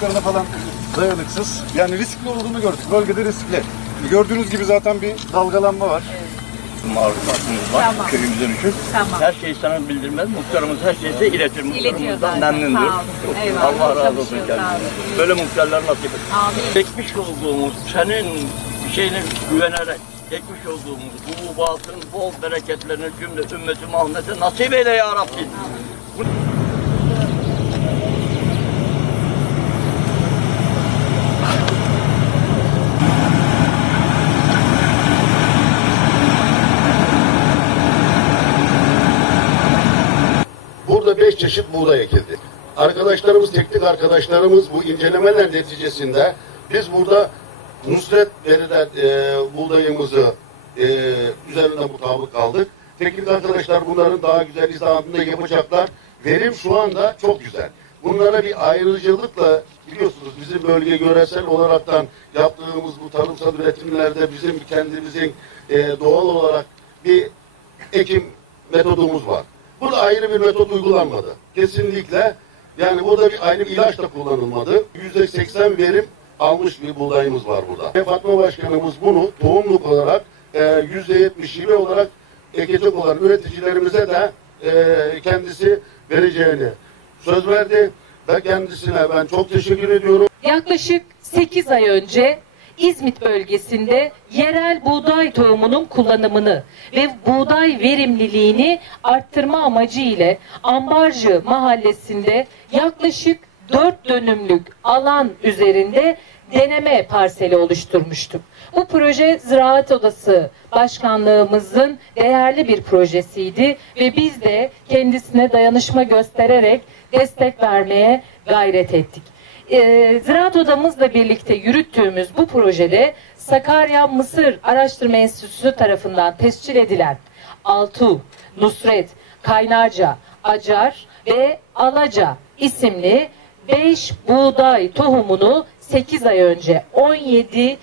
Karına falan dayanıksız. Yani riskli olduğunu gördük. Bölgede riskli. Gördüğünüz gibi zaten bir dalgalanma var. maruzatımız var Tamam. köyümüzün için. Tamam. Her şeyi sana bildirmez. Muhtarımız her şeyi de iletir. İletiyor Muhtarımızdan zaten. memnundur. Sağ olun. Çok- Eyvallah. Allah razı olsun Çalışıyor, sağ kendisine. olun. Böyle muhtarlar nasip et. Amin. Çekmiş olduğumuz, senin şeyine güvenerek çekmiş olduğumuz bu batın bol bereketlerini cümle ümmeti Muhammed'e nasip eyle ya Rabbi. Burada çeşit buğday ekildi. Arkadaşlarımız, teknik arkadaşlarımız bu incelemeler neticesinde biz burada Nusret verilen e, buğdayımızı e, üzerinde mutabık kaldık. Teknik arkadaşlar bunların daha güzel izahatını yapacaklar. Verim şu anda çok güzel. Bunlara bir ayrıcalıkla biliyorsunuz bizim bölge göresel olaraktan yaptığımız bu tarımsal üretimlerde bizim kendimizin e, doğal olarak bir ekim metodumuz var. Burada ayrı bir metot uygulanmadı. Kesinlikle yani burada bir ayrı bir ilaç da kullanılmadı. Yüzde seksen verim almış bir buğdayımız var burada. Ve Fatma Başkanımız bunu tohumluk olarak e, yüzde yetmiş hibe olarak ekecek olan üreticilerimize de e, kendisi vereceğini söz verdi. Ve kendisine ben çok teşekkür ediyorum. Yaklaşık 8 ay önce İzmit bölgesinde yerel buğday tohumunun kullanımını ve buğday verimliliğini arttırma amacı ile Ambarcı mahallesinde yaklaşık 4 dönümlük alan üzerinde deneme parseli oluşturmuştuk. Bu proje Ziraat Odası Başkanlığımızın değerli bir projesiydi ve biz de kendisine dayanışma göstererek destek vermeye gayret ettik. Ee, Ziraat Odamızla birlikte yürüttüğümüz bu projede Sakarya Mısır Araştırma Enstitüsü tarafından tescil edilen Altu, Nusret, Kaynarca, Acar ve Alaca isimli 5 buğday tohumunu 8 ay önce 17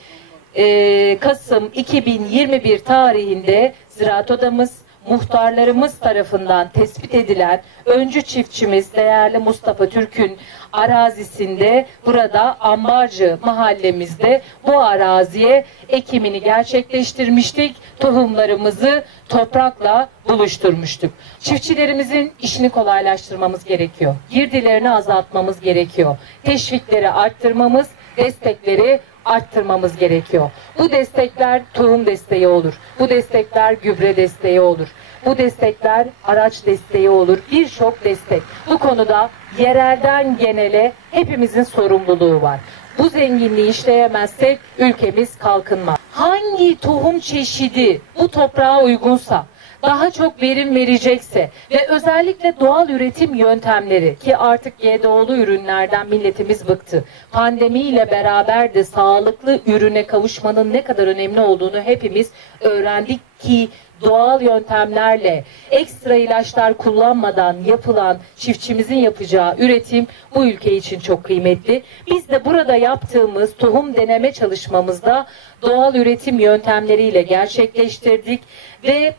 e, Kasım 2021 tarihinde Ziraat Odamız muhtarlarımız tarafından tespit edilen öncü çiftçimiz değerli Mustafa Türk'ün arazisinde burada Ambarcı mahallemizde bu araziye ekimini gerçekleştirmiştik. Tohumlarımızı toprakla buluşturmuştuk. Çiftçilerimizin işini kolaylaştırmamız gerekiyor. Girdilerini azaltmamız gerekiyor. Teşvikleri arttırmamız, destekleri arttırmamız gerekiyor. Bu destekler tohum desteği olur. Bu destekler gübre desteği olur. Bu destekler araç desteği olur. Birçok destek. Bu konuda yerelden genele hepimizin sorumluluğu var. Bu zenginliği işleyemezsek ülkemiz kalkınmaz. Hangi tohum çeşidi bu toprağa uygunsa, daha çok verim verecekse ve özellikle doğal üretim yöntemleri ki artık GDO'lu ürünlerden milletimiz bıktı. Pandemiyle beraber de sağlıklı ürüne kavuşmanın ne kadar önemli olduğunu hepimiz öğrendik ki doğal yöntemlerle ekstra ilaçlar kullanmadan yapılan çiftçimizin yapacağı üretim bu ülke için çok kıymetli. Biz de burada yaptığımız tohum deneme çalışmamızda doğal üretim yöntemleriyle gerçekleştirdik ve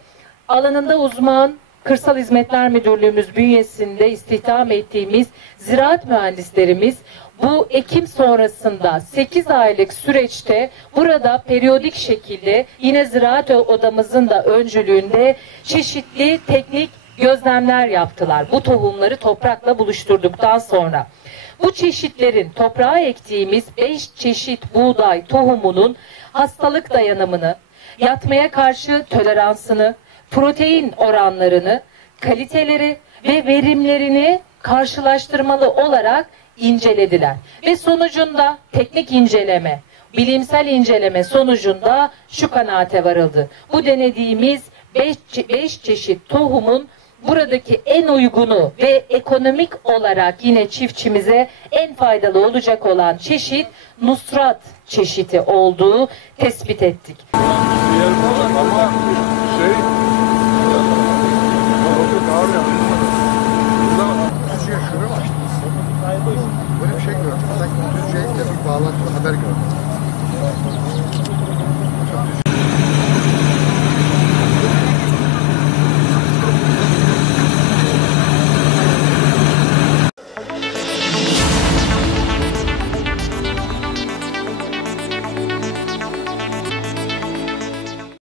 alanında uzman Kırsal Hizmetler Müdürlüğümüz bünyesinde istihdam ettiğimiz ziraat mühendislerimiz bu ekim sonrasında 8 aylık süreçte burada periyodik şekilde yine ziraat odamızın da öncülüğünde çeşitli teknik gözlemler yaptılar. Bu tohumları toprakla buluşturduktan sonra. Bu çeşitlerin toprağa ektiğimiz 5 çeşit buğday tohumunun hastalık dayanımını, yatmaya karşı toleransını, protein oranlarını, kaliteleri ve verimlerini karşılaştırmalı olarak incelediler. Ve sonucunda teknik inceleme, bilimsel inceleme sonucunda şu kanaate varıldı. Bu denediğimiz 5 çeşit tohumun buradaki en uygunu ve ekonomik olarak yine çiftçimize en faydalı olacak olan çeşit Nusrat çeşidi olduğu tespit ettik. Ama şey...